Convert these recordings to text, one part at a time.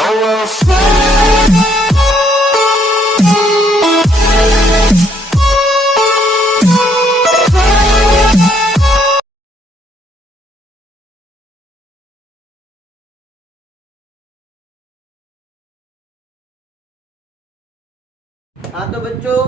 हाँ तो बच्चों,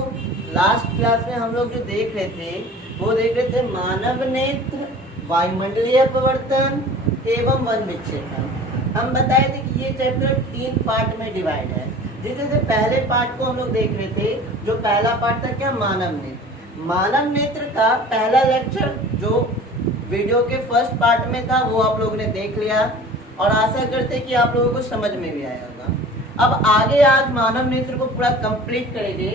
लास्ट क्लास में हम लोग जो देख रहे थे वो देख रहे थे मानव नेत्र, वायुमंडलीय अपवर्तन एवं वन विच्छेदन। हम बताए थे कि ये चैप्टर 3 पार्ट में डिवाइड है। जैसे पहले पार्ट को हम लोग देख रहे थे, जो पहला पार्ट था क्या, मानव नेत्र। मानव नेत्र का पहला लेक्चर जो वीडियो के फर्स्ट पार्ट में था वो आप लोगों ने देख लिया और आशा करते हैं कि आप लोगों को समझ में भी आया होगा। अब आगे आज मानव नेत्र को पूरा कंप्लीट करेंगे।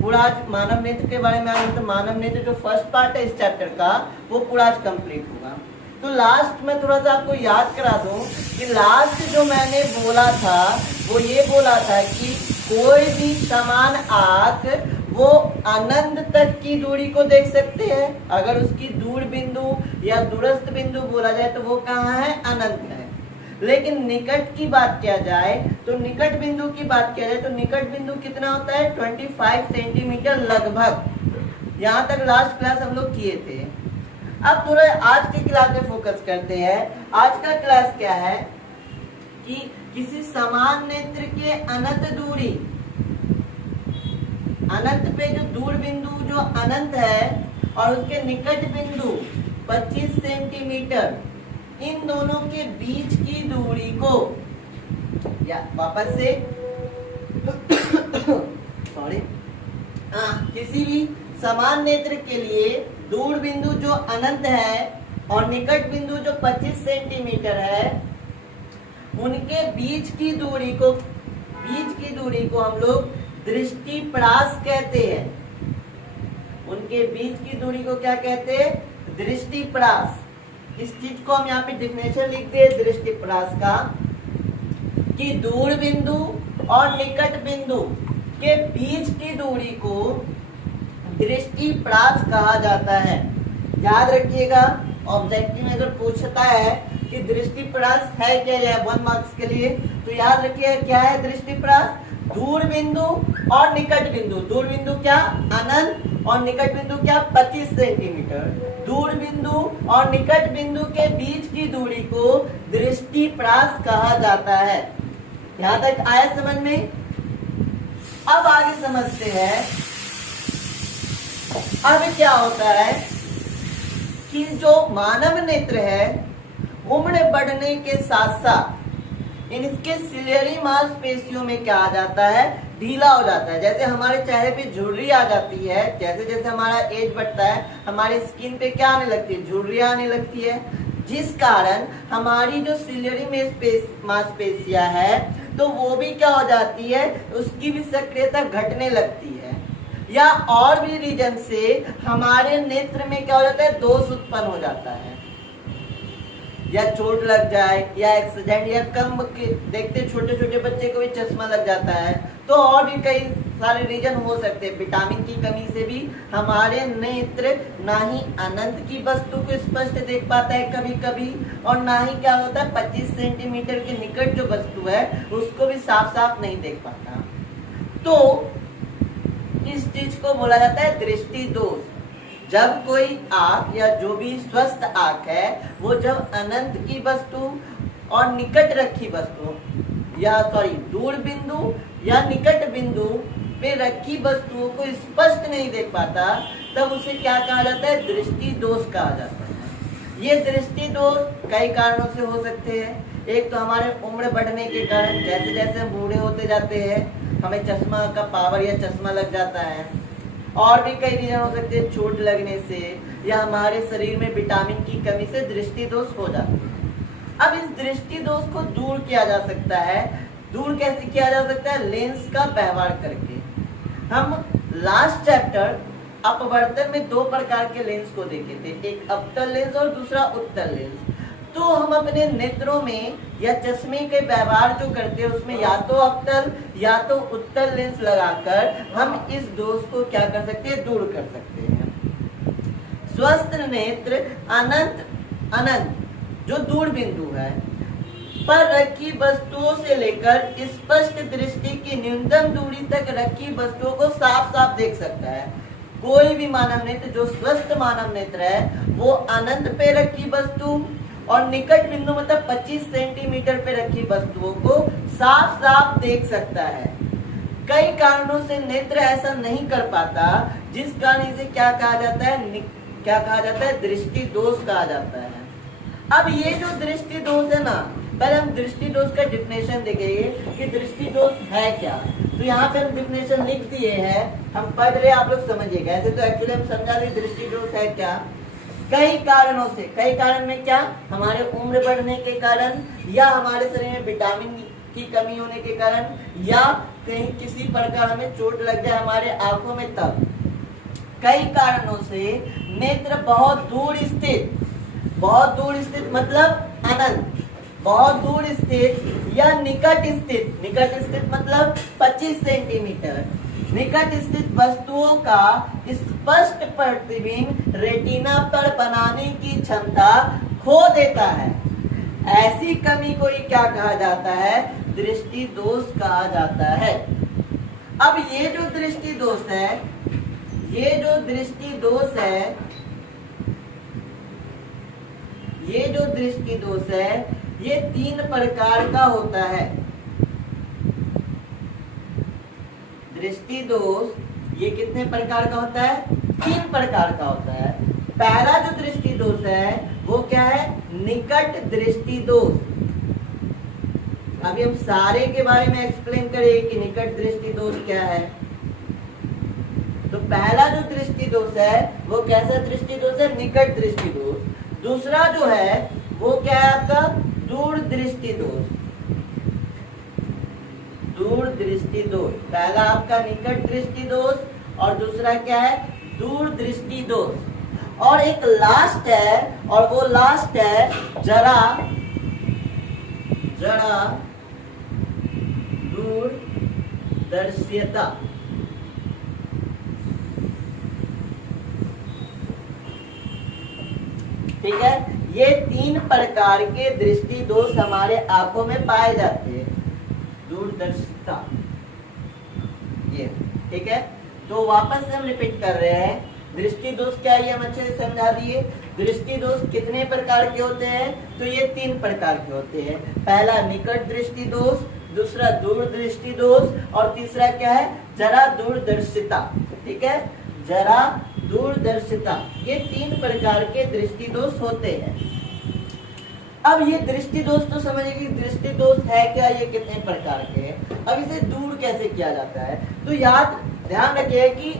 पूरा आज मानव नेत्र के बारे में आगे, तो मानव नेत्र जो फर्स्ट पार्ट है इस चैप्टर का वो पूरा आज कंप्लीट होगा। तो लास्ट में थोड़ा सा आपको याद करा दूं कि लास्ट जो मैंने बोला था वो ये बोला था कि कोई भी समान आंख वो अनंत तक की दूरी को देख सकते हैं। अगर उसकी दूर बिंदु या दूरस्थ बिंदु बोला जाए तो वो कहाँ है, अनंत है। लेकिन निकट की बात किया जाए तो निकट बिंदु की बात किया जाए तो निकट बिंदु कितना होता है, 25 सेंटीमीटर लगभग। यहाँ तक लास्ट क्लास हम लोग किए थे। अब थोड़ा आज के क्लास में फोकस करते हैं। आज का क्लास क्या है कि किसी समान नेत्र के अनंत दूरी, अनंत पे जो दूर बिंदु जो अनंत है और उसके निकट बिंदु 25 सेंटीमीटर, इन दोनों के बीच की दूरी को, या वापस से सॉरी, किसी भी समान नेत्र के लिए दूर बिंदु जो अनंत है और निकट बिंदु जो 25 सेंटीमीटर है, उनके बीच की दूरी को हम लोग दृष्टिप्रास कहते हैं। उनके बीच की दूरी को क्या कहते हैं, दृष्टिप्रास। इस चीज को हम यहाँ पे डिफिनेशन लिखते हैं दृष्टिप्रास का, कि दूर बिंदु और निकट बिंदु के बीच की दूरी को दृष्टिप्रास कहा जाता है। याद रखिएगा, ऑब्जेक्टिव में अगर पूछता है कि दृष्टिप्रास है क्या, या 1 मार्क्स के लिए, तो याद रखिएगा क्या है दृष्टिप्रास, दूर बिंदु और निकट बिंदु। दूर बिंदु क्या, अनंत, और निकट बिंदु क्या, 25 सेंटीमीटर। दूर बिंदु और निकट बिंदु के बीच की दूरी को दृष्टिप्रास कहा जाता है। यहाँ तक आया समझ में? अब आगे समझते हैं। अब क्या होता है कि जो मानव नेत्र है, उम्र बढ़ने के साथ साथ इनके सिलियरी मांसपेशियों में क्या आ जाता है, ढीला हो जाता है। जैसे हमारे चेहरे पे झुर्री आ जाती है, जैसे जैसे हमारा एज बढ़ता है हमारे स्किन पे क्या आने लगती है, झुर्रियां आने लगती है, जिस कारण हमारी जो सिलियरी मांसपेशियां है तो वो भी क्या हो जाती है, उसकी भी सक्रियता घटने लगती है। या और भी रीजन से हमारे नेत्र में क्या हो जाता है, दोष उत्पन्न हो जाता है, या चोट लग जाए, या एक्सीडेंट, या कम देखते छोटे छोटे बच्चे को भी चश्मा लग जाता है। तो और भी कई सारे रीजन हो सकते हैं। विटामिन की कमी से भी हमारे नेत्र ना ही अनंत की वस्तु को स्पष्ट देख पाता है कभी कभी, और ना ही क्या होता है 25 सेंटीमीटर के निकट जो वस्तु है उसको भी साफ साफ नहीं देख पाता। तो इस चीज को बोला जाता है दृष्टि दोष। जब कोई आंख या जो भी स्वस्थ आंख है वो जब अनंत की वस्तु और निकट रखी वस्तु, या दूर बिंदु या निकट बिंदु पे रखी वस्तुओं को स्पष्ट नहीं देख पाता, तब उसे क्या कहा जाता है, दृष्टि दोष कहा जाता है। ये दृष्टि दोष कई कारणों से हो सकते हैं। एक तो हमारे उम्र बढ़ने के कारण, जैसे जैसे हम बूढ़े होते जाते हैं हमें चश्मा का पावर या चश्मा लग जाता है। और भी कई रीजन हो सकते हैं, चोट लगने से या हमारे शरीर में विटामिन की कमी से दृष्टि दोष हो जाता है। अब इस दृष्टि दोष को दूर किया जा सकता है। दूर कैसे किया जा सकता है, लेंस का व्यवहार करके। हम लास्ट चैप्टर अपवर्तन में 2 प्रकार के लेंस को देखे थे, एक अवतल लेंस और दूसरा उत्तल लेंस। तो हम अपने नेत्रों में या चश्मे के व्यवहार जो करते हैं उसमें या तो अवतल या तो उत्तल लेंस लगाकर हम इस दोष को क्या कर सकते हैं, दूर कर सकते हैं। स्वस्थ नेत्र अनंत जो दूर बिंदु है पर रखी वस्तुओं से लेकर स्पष्ट दृष्टि की न्यूनतम दूरी तक रखी वस्तुओं को साफ साफ देख सकता है। कोई भी मानव नेत्र, जो स्वस्थ मानव नेत्र है, वो अनंत पे रखी वस्तु और निकट बिंदु मतलब 25 सेंटीमीटर पे रखी वस्तुओं को साफ साफ देख सकता है। कई कारणों से नेत्र ऐसा नहीं कर पाता, जिस कारण इसे क्या कहा जाता है, क्या कहा जाता है, दृष्टि दोष कहा जाता है। अब ये जो दृष्टि दोष है ना, पहले हम दृष्टि दोष का डिफिनेशन देखेंगे कि दृष्टि दोष है क्या। तो यहाँ पे हम डिफिनेशन लिख दिए हैं, हम पढ़ रहे, आप लोग समझिएगा। ऐसे तो एक्चुअली हम समझा रहे दृष्टि दोष है क्या। कई कारणों से, कई कारण में क्या, हमारे उम्र बढ़ने के कारण, या हमारे शरीर में विटामिन की कमी होने के कारण, या कहीं किसी प्रकार हमें चोट लग जाए हमारे आंखों में, तब कई कारणों से नेत्र बहुत दूर स्थित मतलब अनंत, बहुत दूर स्थित या निकट स्थित मतलब 25 सेंटीमीटर निकट स्थित वस्तुओं का स्पष्ट प्रतिबिंब रेटिना पर बनाने की क्षमता खो देता है। ऐसी कमी को ही क्या कहा जाता है, दृष्टि दोष कहा जाता है। अब ये जो दृष्टि दोष है, ये जो दृष्टि दोष है, ये 3 प्रकार का होता है। दृष्टि दोष ये कितने प्रकार का होता है, 3 प्रकार का होता है। पहला जो दृष्टि दोष है वो क्या है, निकट दृष्टि दोष। अभी हम सारे के बारे में एक्सप्लेन करेंगे कि निकट दृष्टि दोष क्या है। तो पहला जो दृष्टि दोष है वो कैसा दृष्टि दोष है, निकट दृष्टि दोष। दूसरा जो है वो क्या है आपका, दूर दृष्टि दोष। दूर दृष्टि दोष, पहला आपका निकट दृष्टि दोष और दूसरा क्या है, दूर दृष्टि दोष। और एक लास्ट है, और वो लास्ट है जरा दूरदर्शिता। ठीक है, ये 3 प्रकार के दृष्टि दोष हमारे आंखों में पाए जाते हैं। दूरदर्शिता, ये ठीक है। तो वापस से हम रिपीट कर रहे हैं, दृष्टि दोष क्या है हम अच्छे से समझा दिए। दृष्टि दोष कितने प्रकार के होते हैं, तो ये 3 प्रकार के होते हैं। पहला निकट दृष्टि दोष, दूसरा दूर दृष्टि दोष और तीसरा क्या है, जरा दूरदर्शिता। ठीक है, जरा दूरदर्शिता, ये 3 प्रकार के दृष्टि दोष होते हैं। अब ये दृष्टि दोष तो समझिए कि दृष्टि दोष है क्या, ये कितने प्रकार के हैं। अब इसे दूर कैसे किया जाता है, तो ध्यान रखिए कि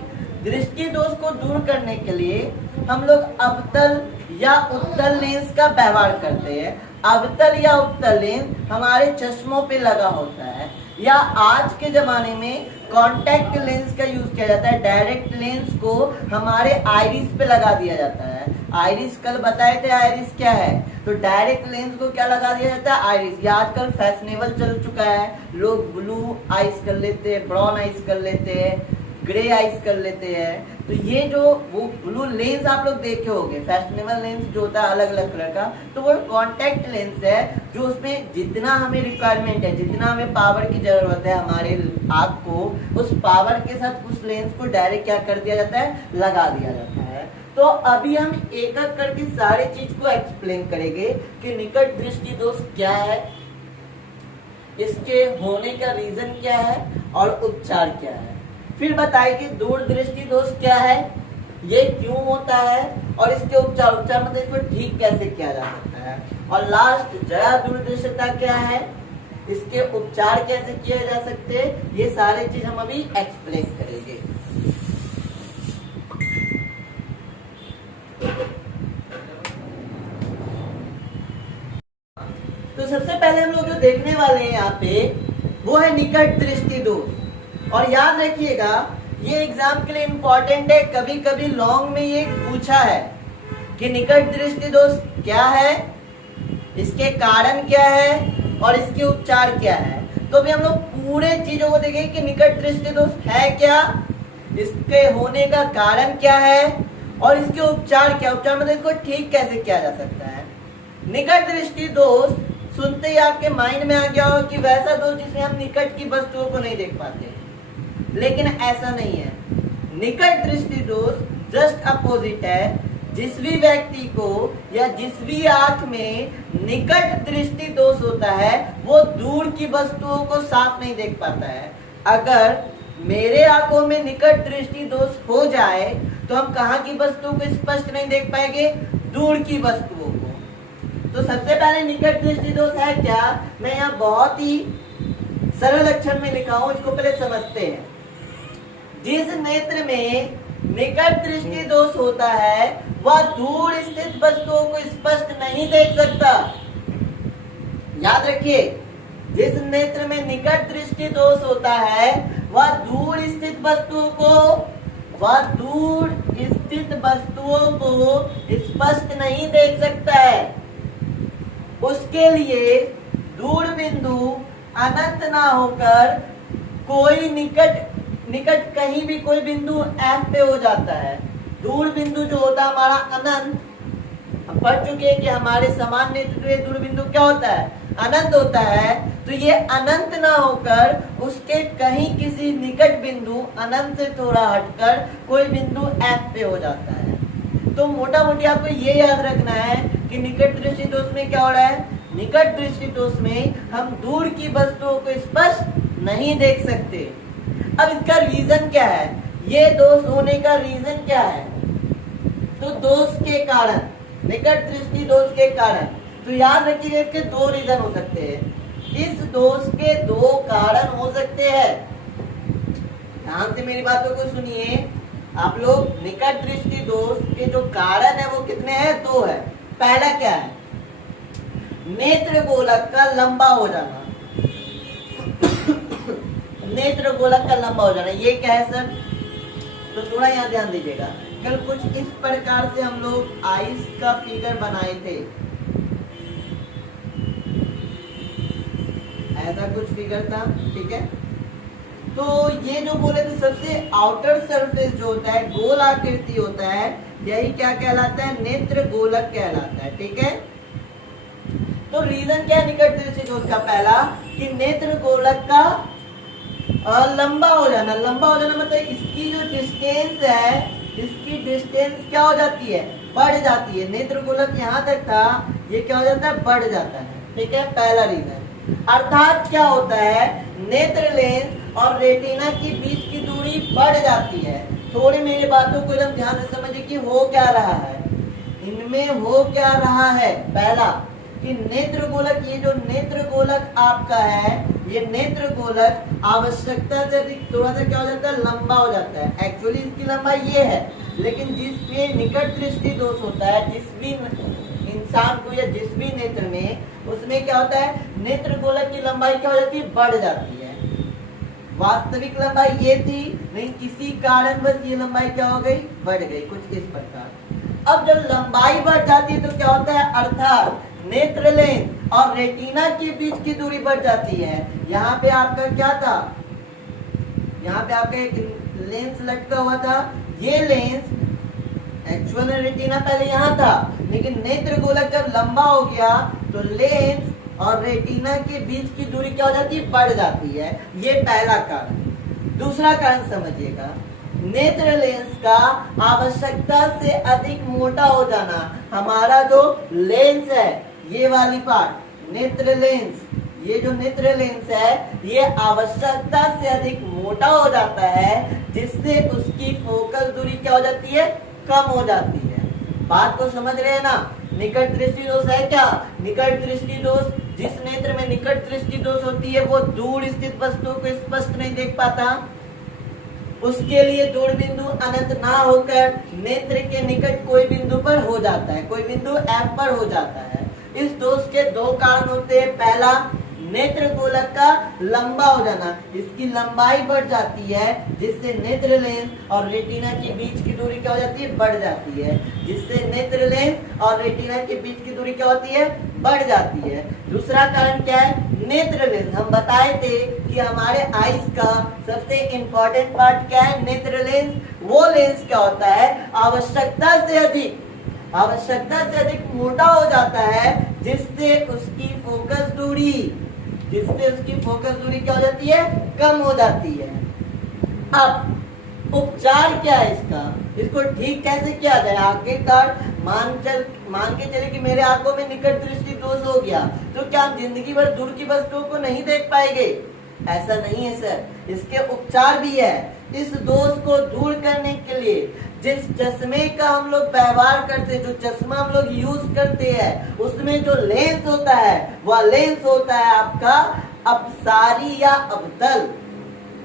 दृष्टि दोष को दूर करने के लिए हम लोग अवतल या उत्तल लेंस का व्यवहार करते हैं। अवतल या उत्तल लेंस हमारे चश्मों पे लगा होता है, या आज के जमाने में कॉन्टैक्ट लेंस का यूज किया जाता है। डायरेक्ट लेंस को हमारे आइरिस पे लगा दिया जाता है। आइरिस कल बताए थे, आइरिस क्या है, तो डायरेक्ट लेंस को क्या लगा दिया जाता है, आइरिस। ये आजकल फैशनेबल चल चुका है, लोग ब्लू आइस कर लेते हैं, ब्राउन आइस कर लेते हैं, ग्रे आइस कर लेते हैं। तो ये जो वो ब्लू लेंस आप लोग देखे होंगे, फैशनेबल लेंस जो होता है अलग अलग कलर का, तो वो कॉन्टैक्ट लेंस है, जो उसमें जितना हमें रिक्वायरमेंट है, जितना हमें पावर की जरूरत है हमारे आँख को, उस पावर के साथ उस लेंस को डायरेक्ट क्या कर दिया जाता है, लगा दिया जाता है। तो अभी हम एक एक करके सारे चीज को एक्सप्लेन करेंगे कि निकट दृष्टि दोष क्या है, इसके होने का रीजन क्या है और उपचार क्या है। फिर बताइए कि दूर दृष्टि दोष क्या है, ये क्यों होता है और इसके उपचार मतलब इसको ठीक कैसे किया जा सकता है। और लास्ट जरा दूरदर्शिता क्या है, इसके उपचार कैसे किए जा सकते हैं, ये सारे चीज हम अभी एक्सप्लेन करेंगे। तो सबसे पहले हम लोग जो देखने वाले हैं यहाँ पे वो है निकट दृष्टि दोष। और याद रखिएगा ये एग्जाम के लिए इंपॉर्टेंट है, कभी कभी लॉन्ग में ये पूछा है कि निकट दृष्टि दोष क्या है, इसके कारण क्या है और इसके उपचार क्या है। तो अभी हम लोग पूरे चीजों को देखेंगे कि निकट दृष्टि दोष है क्या, इसके होने का कारण क्या है और इसके उपचार क्या, उपचार मतलब इसको ठीक कैसे किया जा सकता है। निकट दृष्टि दोष सुनते ही आपके माइंड में आ गया हो कि वैसा दोष जिसमें हम निकट की वस्तुओं को नहीं देख पाते, लेकिन ऐसा नहीं है। निकट दृष्टि दोष जस्ट अपोजिट है। जिस भी व्यक्ति को या जिस भी आंख में निकट दृष्टि दोष होता है वो दूर की वस्तुओं को साफ नहीं देख पाता है। अगर मेरे आंखों में निकट दृष्टि दोष हो जाए तो हम कहाँ की वस्तुओं को स्पष्ट नहीं देख पाएंगे, दूर की वस्तुओं को। तो सबसे पहले निकट दृष्टि दोष है क्या, मैं यहाँ बहुत ही सरल अक्षर में लिखा हूं, इसको पहले समझते हैं। जिस नेत्र में निकट दृष्टि दोष होता है वह दूर स्थित वस्तुओं को स्पष्ट नहीं देख सकता। याद रखिए, जिस नेत्र में निकट दृष्टि दोष होता है वह दूर स्थित वस्तुओं को स्पष्ट नहीं देख सकता है। उसके लिए दूर बिंदु अनंत ना होकर कोई निकट कहीं भी कोई बिंदु एफ पे हो जाता है। दूर बिंदु जो होता है हमारा अनंत, हम पढ़ चुके हैं कि हमारे समान नेत्र के दूर बिंदु क्या होता है, अनंत होता है। तो ये अनंत ना होकर उसके कहीं किसी निकट बिंदु अनंत से थोड़ा हटकर कोई बिंदु एफ पे हो जाता है। तो मोटा मोटी आपको ये याद रखना है कि निकट दृष्टि दोष में क्या हो रहा है, निकट दृष्टि दोष में हम दूर की वस्तुओं को स्पष्ट नहीं देख सकते। अब इसका रीजन क्या है, ये दोष होने का रीजन क्या है, तो दोष के कारण, निकट दृष्टि दोष के कारण। तो याद रखिए इसके दो रीजन हो सकते हैं। इस दोष के दो कारण हो सकते हैं। ध्यान से मेरी बातों को सुनिए आप लोग। निकट दृष्टि दोष के जो कारण है वो कितने हैं, दो है। पहला क्या है, नेत्र गोलक का लंबा हो जाना। नेत्र गोलक का लंबा हो जाना, ये क्या है सर, तो थोड़ा यहाँ ध्यान दीजिएगा। कल कुछ इस प्रकार से हम लोग आइस का फिगर बनाए थे, ऐसा कुछ फिगर था, ठीक है। तो ये जो बोले थे सबसे आउटर सरफेस जो होता है, गोल आकृति होता है, यही क्या कहलाता है, नेत्र गोलक कहलाता है, ठीक है। तो रीजन क्या है निकट दृष्टि दोष का, पहला कि नेत्र गोलक का लंबा हो जाना। लंबा हो जाना मतलब इसकी जो डिस्टेंस है, इसकी डिस्टेंस क्या हो जाती है, बढ़ जाती है। नेत्र गोलक यहाँ तक था, ये क्या हो जाता है, बढ़ जाता है, ठीक है, पहला रीजन। अर्थात क्या होता है, नेत्र लेंस और रेटिना के बीच की दूरी बढ़ जाती है। थोड़ी मेरी बातों को एकदम ध्यान से समझिए कि हो क्या रहा है, इनमें हो क्या रहा है। पहला कि नेत्र गोलक, ये जो नेत्र गोलक आपका है, ये नेत्र गोलक आवश्यकता से अधिक थोड़ा सा क्या हो जाता है, लंबा हो जाता है। एक्चुअली इसकी लंबाई ये है, लेकिन जिस पे निकट दृष्टि दोष होता है, जिस भी इंसान को या जिस भी नेत्र में, उसमें क्या होता है, नेत्र गोलक की लंबाई क्या हो जाती है, बढ़ जाती है। वास्तविक लंबाई ये थी, नहीं किसी कारणवश ये लंबाई क्या हो गई, बढ़ गई, कुछ इस प्रकार। अब जब लंबाई बढ़ जाती है तो क्या होता है, अर्थात नेत्र लेंस और रेटिना के बीच की दूरी बढ़ जाती है। यहाँ पे आपका क्या था, यहाँ पे आपका एक लेंस लटका हुआ था, ये लेंस एक्चुअल रेटिना पहले यहाँ था, लेकिन नेत्र गोलक जब लंबा हो गया तो लेंस और रेटिना के बीच की दूरी क्या हो जाती है, बढ़ जाती है। ये पहला कारण। दूसरा कारण समझिएगा, नेत्र लेंस का आवश्यकता से अधिक मोटा हो जाना। हमारा जो लेंस है, ये वाली पार्ट नेत्र लेंस, ये जो नेत्र लेंस है ये आवश्यकता से अधिक मोटा हो जाता है, जिससे उसकी फोकल दूरी क्या हो जाती है, कम हो जाती है। बात को समझ रहे हैं ना। निकट दृष्टि दोष है क्या, निकट दृष्टि दोष, जिस नेत्र में निकट दृष्टि दोष होती है वो दूर स्थित वस्तुओं को स्पष्ट नहीं देख पाता। उसके लिए दूर बिंदु अनंत ना होकर नेत्र के निकट कोई बिंदु पर हो जाता है, कोई बिंदु एफ पर हो जाता है। इस दोष के दो कारण होते हैं। पहला, नेत्र गोलक का लंबा हो जाना, इसकी लंबाई बढ़ जाती है, जिससे नेत्र लेंस और रेटिना के बीच की दूरी क्या हो जाती है, बढ़ जाती है, जिससे नेत्र लेंस और रेटिना के बीच की दूरी क्या होती है, बढ़ जाती है। दूसरा कारण क्या है, नेत्र लेंस। हम बताए थे कि हमारे आईज का सबसे इंपॉर्टेंट पार्ट क्या है, नेत्र लेंस। वो लेंस क्या होता है, आवश्यकता से अधिक आवश्यकता से अधिक मोटा हो जाता है, जिससे उसकी फोकस दूरी क्या हो जाती है, कम हो जाती है। अब उपचार क्या है इसका, इसको ठीक कैसे किया जाए? आखिरकार मान के चले कि मेरे आंखों में निकट दृष्टि दोष हो गया, तो क्या हम जिंदगी भर दूर की वस्तुओं को नहीं देख पाएंगे? ऐसा नहीं है सर, इसके उपचार भी है। इस दोष को दूर करने के लिए जिस चश्मे का हम लोग व्यवहार करते हैं, जो चश्मा हम लोग यूज करते हैं, उसमें जो लेंस होता है वह लेंस होता है आपका अपसारी या अवतल।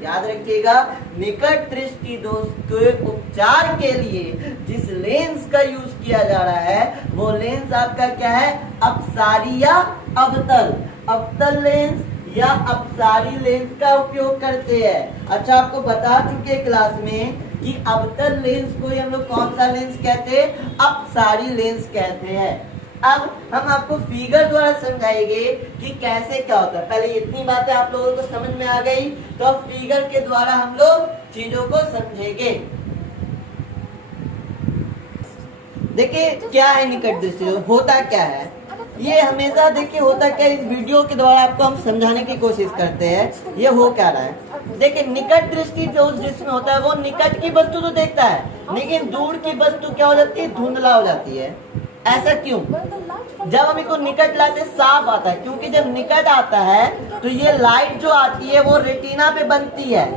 याद रखिएगा, निकट दृष्टि दोष के उपचार के लिए जिस लेंस का यूज किया जा रहा है वो लेंस आपका क्या है, अपसारी या अवतल। अवतल लेंस या अपसारी लेंस का उपयोग करते हैं। अच्छा, आपको बता चुके क्लास में कि अवतल लेंस को हम लोग कौन सा लेंस कहते हैं, अपसारी लेंस कहते हैं। अब हम आपको फिगर द्वारा समझाएंगे कि कैसे क्या होता है। पहले इतनी बातें आप लोगों को समझ में आ गई, तो अब फिगर के द्वारा हम लोग चीजों को समझेंगे। देखिए क्या है निकट दृष्टि दोष, होता क्या है ये हमेशा देखिए होता क्या, इस वीडियो के द्वारा आपको हम समझाने की कोशिश करते हैं ये हो क्या रहा है। देखिए निकट दृष्टि जो जिसमें होता है वो निकट की वस्तु तो देखता है, लेकिन दूर की वस्तु क्या हो जाती है, धुंधला हो जाती है। ऐसा क्यों? जब हम इसको निकट लाते साफ आता है, क्योंकि जब निकट आता है तो ये लाइट जो आती है वो रेटिना पे बनती है।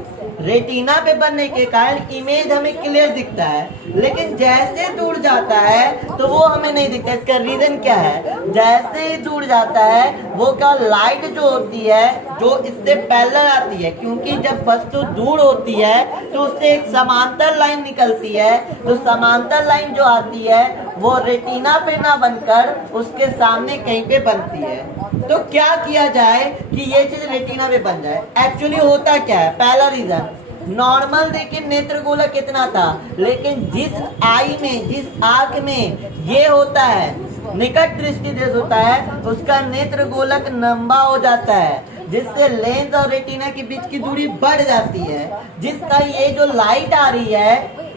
रेटिना पे बनने के कारण इमेज हमें क्लियर दिखता है, लेकिन जैसे दूर जाता है तो वो हमें नहीं दिखता। इसका रीजन क्या है? जैसे ही दूर जाता है वो क्या, लाइट जो होती है जो इससे पैरेलल आती है, क्योंकि जब वस्तु दूर होती है तो उससे एक समांतर लाइन निकलती है, तो समांतर लाइन जो आती है वो रेटिना पे ना बनकर उसके सामने कहीं पे बनती है। तो क्या किया जाए कि ये चीज रेटिना पे बन जाए? एक्चुअली होता क्या है, पहला रीजन, नॉर्मल देखिए नेत्र गोलक कितना था, लेकिन जिस आई में जिस आंख में ये होता है निकट दृष्टि दोष होता है, उसका नेत्र गोलक लंबा हो जाता है, जिससे लेंस और रेटिना के बीच की दूरी बढ़ जाती है, जिसका ये जो लाइट आ रही है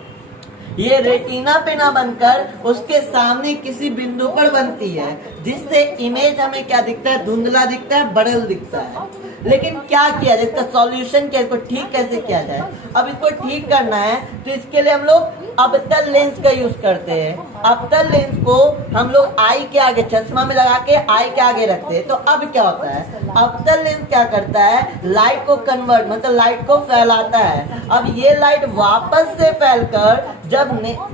ये रेटिना पे ना बनकर उसके सामने किसी बिंदु पर बनती है, जिससे इमेज हमें क्या दिखता है, धुंधला दिखता है, बड़ल दिखता है। लेकिन क्या किया जाए, इसका सॉल्यूशन क्या, इसको ठीक कैसे किया जाए? अब इसको ठीक करना है तो इसके लिए हम लोग अवतल लेंस का यूज करते हैं। अवतल लेंस को हम लोग आई के आगे चश्मा में लगा के आई के आगे रखते हैं। तो अब क्या होता है, अवतल लेंस क्या करता है, लाइट को कन्वर्ट मतलब लाइट को फैलाता है। अब ये लाइट वापस से फैलकर जब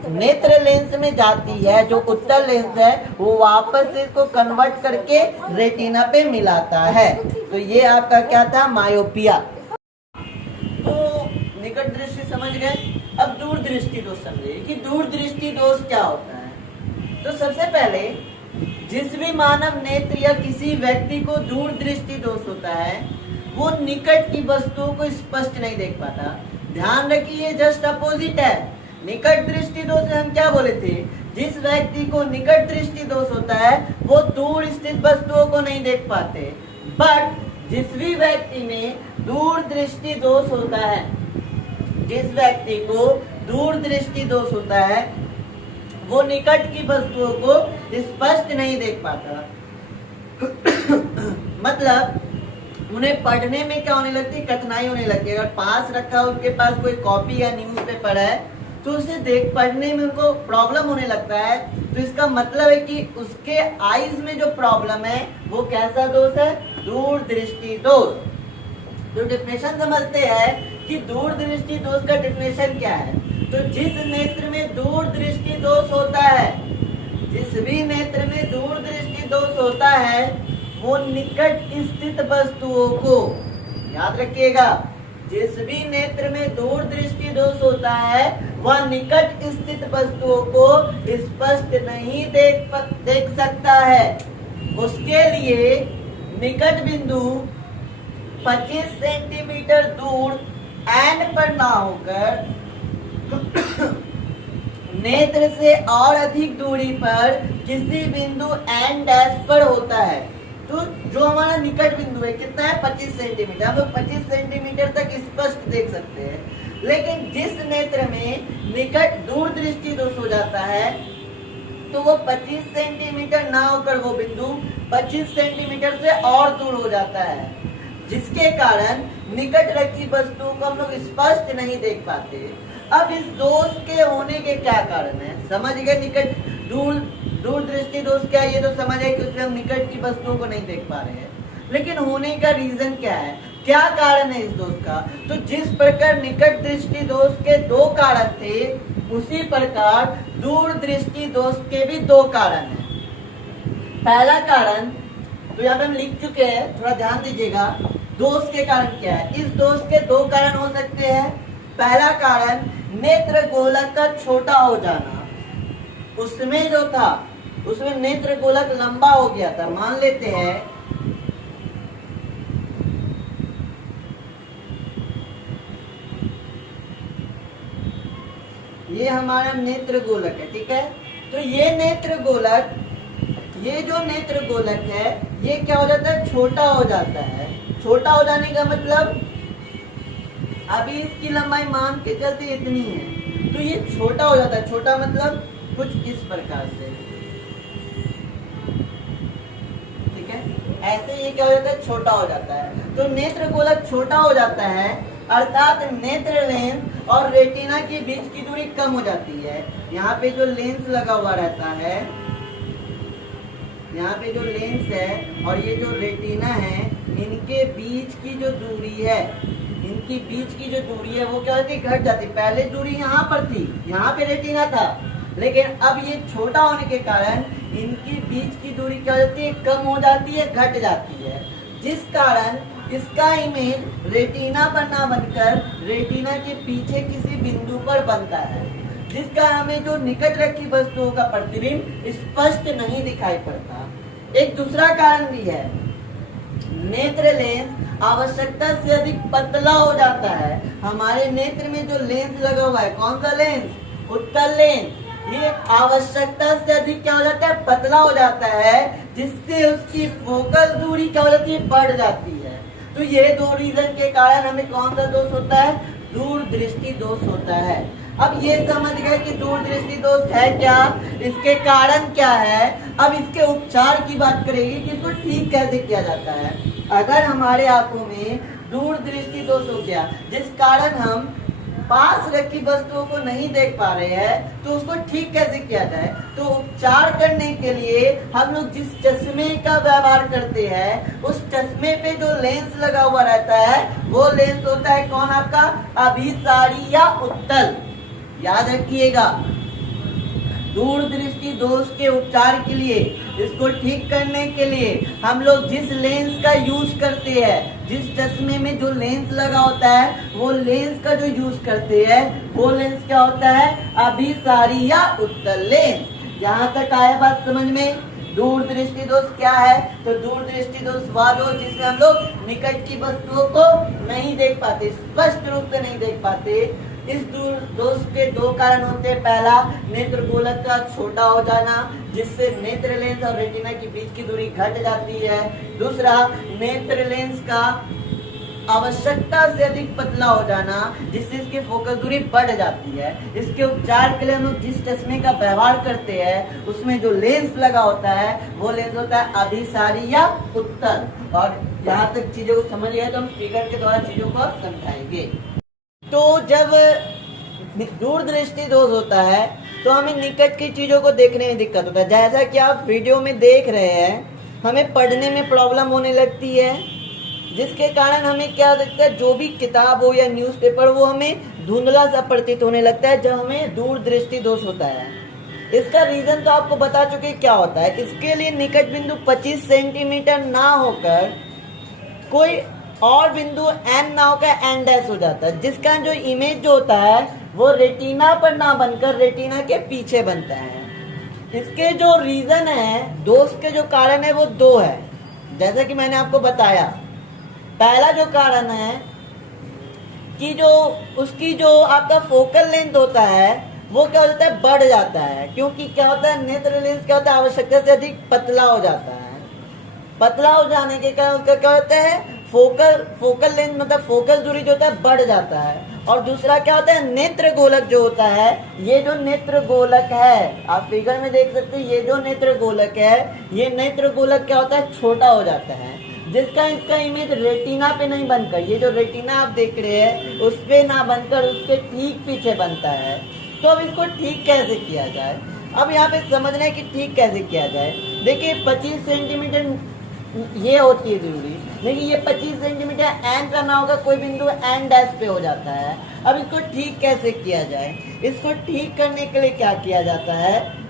नेत्र लेंस में जाती है, जो उत्तल लेंस है वो वापस से इसको कन्वर्ट करके रेटिना पे मिलाता है। तो ये आपका क्या था, मायोपिया। तो निकट दृष्टि समझ गए। अब दूर दृष्टि दोष समझिए कि दूर दृष्टि दोष क्या होता है। तो सबसे पहले जिस भी मानव नेत्र या किसी व्यक्ति को दूर दृष्टि दोष होता है वो निकट की वस्तुओं को स्पष्ट नहीं देख पाता। ध्यान रखिए ये जस्ट अपोजिट है। निकट दृष्टि दोष से हम क्या बोले थे, जिस व्यक्ति को निकट दृष्टि दोष होता है वो दूर स्थित वस्तुओं को नहीं देख पाते। बट जिस भी व्यक्ति में दूर दृष्टि दोष होता है, जिस व्यक्ति को दूर दृष्टि दोष होता है वो निकट की वस्तुओं को स्पष्ट नहीं देख पाता। मतलब उन्हें पढ़ने में क्या होने लगती है, कठिनाई होने लगती है। अगर पास रखा उसके पास कोई कॉपी या न्यूज़पेपर है तो उसे पढ़ने में उनको प्रॉब्लम होने लगता है। तो इसका मतलब है कि उसके आईज में जो प्रॉब्लम है वो कैसा दोष है, दूर दृष्टि दोष। तो डिफिनेशन समझते हैं कि दूर दृष्टि दोष का डिफिनेशन क्या है। तो जिस नेत्र में दूर दृष्टि दोष होता है, जिस भी नेत्र में दूर दृष्टि दोष होता है वो निकट स्थित वस्तुओं को, याद रखिएगा, जिस भी नेत्र में दूर दृष्टि दोष होता है वह निकट स्थित वस्तुओं को स्पष्ट नहीं देख सकता है। उसके लिए निकट बिंदु 25 सेंटीमीटर दूर एंड पर ना होकर नेत्र से और अधिक दूरी पर किसी बिंदु एंड डैश पर होता है। तो जो हमारा निकट बिंदु है कितना है, 25 सेंटीमीटर। हम लोग 25 सेंटीमीटर तक स्पष्ट देख सकते हैं। लेकिन जिस नेत्र में निकट दूर दृष्टि दोष हो जाता है तो वो 25 सेंटीमीटर ना होकर वो बिंदु 25 सेंटीमीटर से और दूर हो जाता है, जिसके कारण निकट रखी वस्तुओं को हम लोग स्पष्ट नहीं देख पाते। अब इस दोष के होने के क्या कारण है, समझ गए। निकट दूर दृष्टि दोष क्या है, ये तो समझ है कि उसमें हम निकट की वस्तुओं को नहीं देख पा रहे हैं, लेकिन होने का रीजन क्या है, क्या कारण है इस दोष का। तो जिस प्रकार निकट दृष्टि दोष के 2 कारण थे, उसी प्रकार दूर दृष्टि दोष के भी 2 कारण हैं। पहला कारण तो यहाँ पे हम लिख चुके हैं, थोड़ा ध्यान दीजिएगा। दोष के कारण क्या है, इस दोष के 2 कारण हो सकते हैं। पहला कारण नेत्र गोलक का छोटा हो जाना, उसमें जो था उसमें नेत्र गोलक लंबा हो गया था। मान लेते हैं ये हमारा नेत्र गोलक है, ठीक है। तो ये जो नेत्र गोलक है, ये क्या हो जाता है, छोटा हो जाता है। छोटा हो जाने का मतलब अभी इसकी लंबाई मान के चलते इतनी है, तो ये छोटा हो जाता है। छोटा मतलब कुछ इस प्रकार से, ठीक है। ऐसे ये क्या हो जाता है, छोटा हो जाता है। तो नेत्र गोलक छोटा हो जाता है, अर्थात नेत्र लेंस और रेटिना के बीच की दूरी कम हो जाती है। यहाँ पे जो लेंस लगा हुआ रहता है, यहाँ पे जो लेंस है और ये जो रेटिना है, इनके बीच की जो दूरी है, इनकी बीच की जो दूरी है वो क्या होती है, घट जाती है। पहले दूरी यहाँ पर थी, यहाँ पे रेटिना था, लेकिन अब ये छोटा होने के कारण इनकी बीच की दूरी क्या हो जाती है, कम हो जाती है, घट जाती है, जिस कारण इसका इमेज रेटिना पर ना बनकर रेटिना के पीछे किसी बिंदु पर बनता है, जिसका हमें जो निकट रखी वस्तुओं का प्रतिबिंब स्पष्ट नहीं दिखाई पड़ता। एक दूसरा कारण भी है, नेत्र लेंस आवश्यकता से अधिक पतला हो जाता है। हमारे नेत्र में जो लेंस लगा हुआ है, कौन सा लेंस, उत्तल लेंस, ये आवश्यकता से अधिक क्या हो जाता है, पतला हो जाता है, जिससे उसकी फोकल दूरी क्या हो जाती है, बढ़ जाती है। तो ये 2 रीजन के कारण हमें कौन सा दोष होता है, दूर दृष्टि दोष होता है। अब ये समझ गए कि दूर दृष्टि दोष है क्या, इसके कारण क्या है। अब इसके उपचार की बात करेंगे कि इसको ठीक कैसे किया जाता है। अगर हमारे आंखों में दूर दृष्टि दोष हो गया, जिस कारण हम पास रखी वस्तुओं को नहीं देख पा रहे हैं, तो उसको ठीक कैसे किया जाए। तो उपचार करने के लिए हम लोग जिस चश्मे का व्यवहार करते हैं, उस चश्मे पे जो लेंस लगा हुआ रहता है, वो लेंस होता है कौन, आपका अभिसारी या उत्तल। याद रखिएगा, दूर दृष्टि दोष के उपचार के लिए, इसको ठीक करने के लिए हम लोग जिस लेंस का यूज करते हैं, जिस चश्मे में जो लेंस लगा होता है, वो लेंस का जो यूज करते हैं, वो लेंस क्या होता है, अभिसारी या उत्तल लेंस। यहाँ तक आया बात समझ में। दूर दृष्टि दोष क्या है, तो दूर दृष्टि दोष वह दोष जिसमें हम लोग निकट की वस्तुओं को नहीं देख पाते, स्पष्ट रूप से नहीं देख पाते। इस दूर दोष के 2 कारण होते हैं। पहला, नेत्र गोलक का छोटा हो जाना, जिससे नेत्र लेंस और रेटिना के बीच की दूरी घट जाती है। दूसरा, नेत्र लेंस का आवश्यकता से अधिक पतला हो जाना, जिससे इसकी फोकस दूरी बढ़ जाती है। इसके उपचार के लिए हम लोग जिस चश्मे का व्यवहार करते हैं, उसमें जो लेंस लगा होता है, वो लेंस होता है अभिसारी या उत्तल। और यहाँ तक चीजों को समझ लिया तो हम फिगर के द्वारा चीजों को समझाएंगे। तो जब दूर दृष्टि दोष होता है, तो हमें निकट की चीजों को देखने में दिक्कत होता है। जैसा कि आप वीडियो में देख रहे हैं, हमें पढ़ने में प्रॉब्लम होने लगती है, जिसके कारण हमें क्या लगता है, जो भी किताब हो या न्यूज़पेपर, वो हमें धुंधला सा प्रतीत होने लगता है, जब हमें दूर दृष्टि दोष होता है। इसका रीजन तो आपको बता चुके क्या होता है। इसके लिए निकट बिंदु 25 सेंटीमीटर ना होकर कोई और बिंदु एन ना होकर एन डैश हो जाता है, जिसका जो इमेज जो होता है वो रेटिना पर ना बनकर रेटिना के पीछे बनता है। इसके जो रीजन है, दोष के जो कारण है, वो 2 है, जैसा कि मैंने आपको बताया। पहला जो कारण है कि जो उसकी जो आपका फोकल लेंथ होता है, वो क्या होता है, बढ़ जाता है, क्योंकि क्या होता है, नेत्र लेंस क्या होता है, आवश्यकता से अधिक पतला हो जाता है। पतला हो जाने के कारण उसका क्या होता है, फोकल लेंथ मतलब फोकल दूरी जो होता है बढ़ जाता है। और दूसरा क्या होता है, नेत्र गोलक जो होता है, ये जो नेत्र गोलक है आप फिगर में देख सकते हैं, ये जो नेत्र गोलक है, ये नेत्र गोलक क्या होता है, छोटा हो जाता है, जिसका इसका इमेज रेटिना पे नहीं बनकर, ये जो रेटिना आप देख रहे हैं उस पे ना बनकर उसके ठीक पीछे बनता है। तो अब इसको ठीक कैसे किया जाए, अब यहाँ पे समझना है कि ठीक कैसे किया जाए। देखिए 25 सेंटीमीटर ये होती है जरूरी, लेकिन ये 25 सेंटीमीटर एन करना होगा, कोई बिंदु एन डैश पे हो जाता है। अब इसको ठीक कैसे किया जाए, इसको ठीक करने के लिए क्या किया जाता है,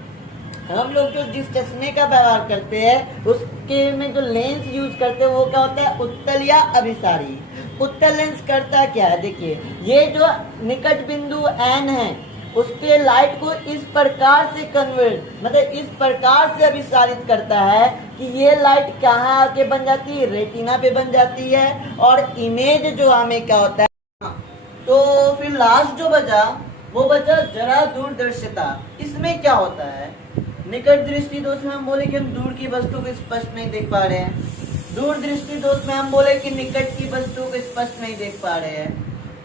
हम लोग जो जिस चश्मे का व्यवहार करते हैं उसके में जो लेंस यूज करते हैं वो क्या होता है, उत्तल या अभिसारी। उत्तल लेंस करता क्या है, देखिए ये जो निकट बिंदु एन है उसके लाइट को इस प्रकार से कन्वर्ट मतलब इस प्रकार से अभिसारित करता है कि ये लाइट कहाँ आके बन जाती है, रेटिना पे बन जाती है, और इमेज जो हमें क्या होता है। तो फिर लास्ट जो बचा वो बचा जरा दूरदर्शिता। इसमें क्या होता है, निकट दृष्टि दोष में हम बोले कि हम दूर की वस्तु को स्पष्ट नहीं देख पा रहे हैं, दूर दृष्टि दोष में हम बोले कि निकट की वस्तु को स्पष्ट नहीं देख पा रहे हैं।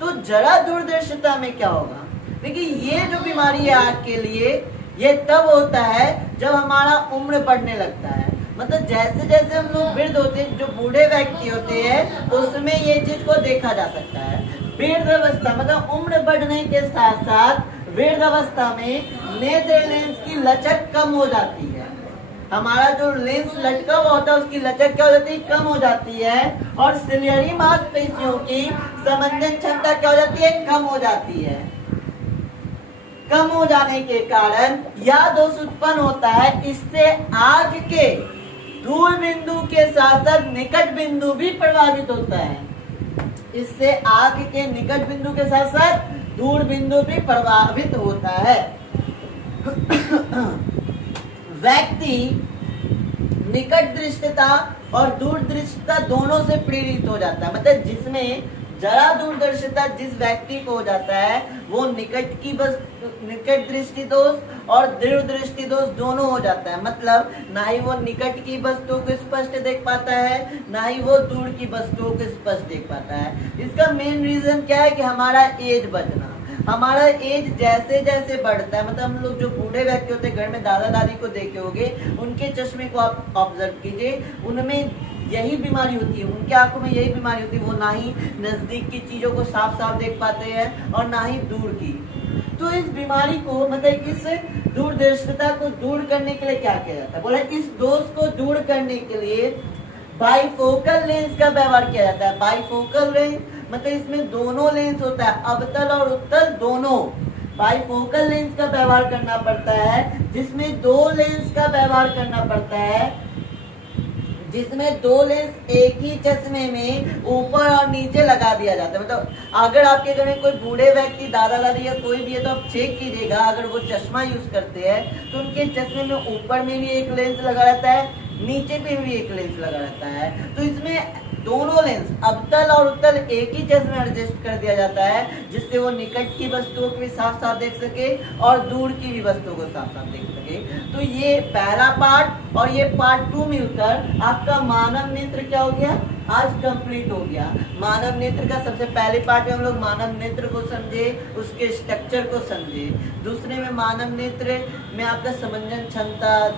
तो जरा दूरदर्शिता में क्या होगा, देखिए ये जो बीमारी है आँख के लिए, ये तब होता है जब हमारा उम्र बढ़ने लगता है। मतलब जैसे जैसे हम लोग वृद्ध होते हैं, जो बूढ़े व्यक्ति होते हैं, उसमें ये चीज को देखा जा सकता है। वृद्ध अवस्था मतलब उम्र बढ़ने के साथ साथ वृद्ध अवस्था में नेत्र लेंस की लचक कम हो जाती है। हमारा जो लेंस लटका हुआ होता है उसकी लचक क्या हो जाती है, कम हो जाती है, और सिलियरी मांसपेशियों की समंजन क्षमता क्या हो जाती है, कम हो जाती है। कम हो जाने के कारण यह दोष उत्पन्न होता है। इससे आंख के दूर बिंदु के साथ साथ निकट बिंदु भी प्रभावित होता है। इससे आंख के निकट बिंदु के साथ साथ दूर बिंदु भी प्रभावित होता है। व्यक्ति निकट दृष्टिता और दूर दृष्टिता दोनों से पीड़ित हो जाता है। मतलब जिसमें जरा दूरदर्शिता जिस व्यक्ति को हो जाता है वो निकट दृष्टि दोष और दृढ़ दृष्टि दोष दोनों हो जाता है। मतलब ना ही वो निकट की वस्तुओं को स्पष्ट देख पाता है, ना ही वो दूर की वस्तुओं को स्पष्ट देख पाता है। इसका मेन रीजन क्या है कि हमारा एज बढ़ना। हमारा एज जैसे जैसे बढ़ता है, मतलब हम लोग जो बूढ़े व्यक्ति होते हैं घर में दादा दादी को देखे होंगे, उनके चश्मे को आप ऑब्जर्व कीजिए, उनमें यही बीमारी होती है, उनके आंखों में यही बीमारी होती है। वो ना ही नजदीक की चीजों को साफ साफ देख पाते हैं और ना ही दूर की। तो इस बीमारी को मतलब इस दूरदर्शिता को दूर करने के लिए क्या किया जाता है, बोले इस दोष को दूर करने के लिए बाइफोकल लेंस का व्यवहार किया जाता है। बाइफोकल लेंस मतलब इसमें दोनों लेंस होता है, अवतल और उत्तल दोनों। बाइफोकल लेंस का व्यवहार करना पड़ता है, जिसमें दो लेंस का व्यवहार करना पड़ता है, जिसमें दो लेंस एक ही चश्मे में ऊपर और नीचे लगा दिया जाता है। मतलब अगर आपके घर में कोई बूढ़े व्यक्ति दादा दादी या कोई भी है तो आप चेक कीजिएगा, अगर वो चश्मा यूज करते हैं तो उनके चश्मे में ऊपर में भी एक लेंस लगा रहता है, नीचे पे भी एक लेंस लगा रहता है। तो इसमें दोनों लेंस अवतल और उत्तल एक ही चश्मे एडजस्ट कर दिया जाता है, जिससे वो निकट की वस्तुओं को भी साफ साफ देख सके और दूर की भी वस्तुओं को साफ साफ देख सके। तो ये पहला पार्ट और ये पार्ट 2 मिलकर आपका मानव नेत्र क्या हो गया, आज कंप्लीट हो गया। मानव नेत्र का सबसे पहले पार्ट में हम लोग मानव नेत्र को समझे, उसके स्ट्रक्चर को समझे। दूसरे में मानव नेत्र में आपका समंजन क्षमता,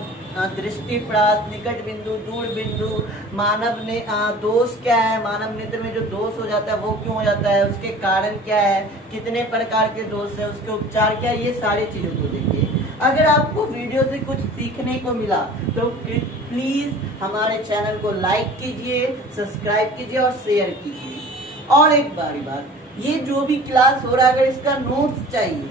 दृष्टि प्रास, निकट बिंदु, दूर बिंदु, मानव ने दोष क्या है, मानव नेत्र में जो दोष हो जाता है वो क्यों हो जाता है, उसके कारण क्या है, कितने प्रकार के दोष है, उसके उपचार क्या है, ये सारी चीजों को देखिए। अगर आपको वीडियो से कुछ सीखने को मिला तो प्लीज हमारे चैनल को लाइक कीजिए, सब्सक्राइब कीजिए और शेयर कीजिए। और एक बारी बात, ये जो भी क्लास हो रहा है अगर इसका नोट्स चाहिए,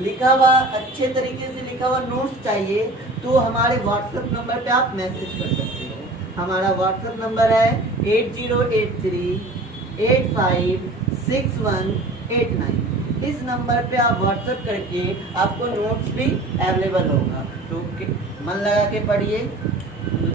लिखा हुआ अच्छे तरीके से लिखा हुआ नोट्स चाहिए तो हमारे व्हाट्सएप नंबर पे आप मैसेज कर सकते हो। हमारा व्हाट्सएप नंबर है 8083856189। इस नंबर पे आप व्हाट्सएप करके आपको नोट्स भी अवेलेबल होगा। तो मन लगा के पढ़िए।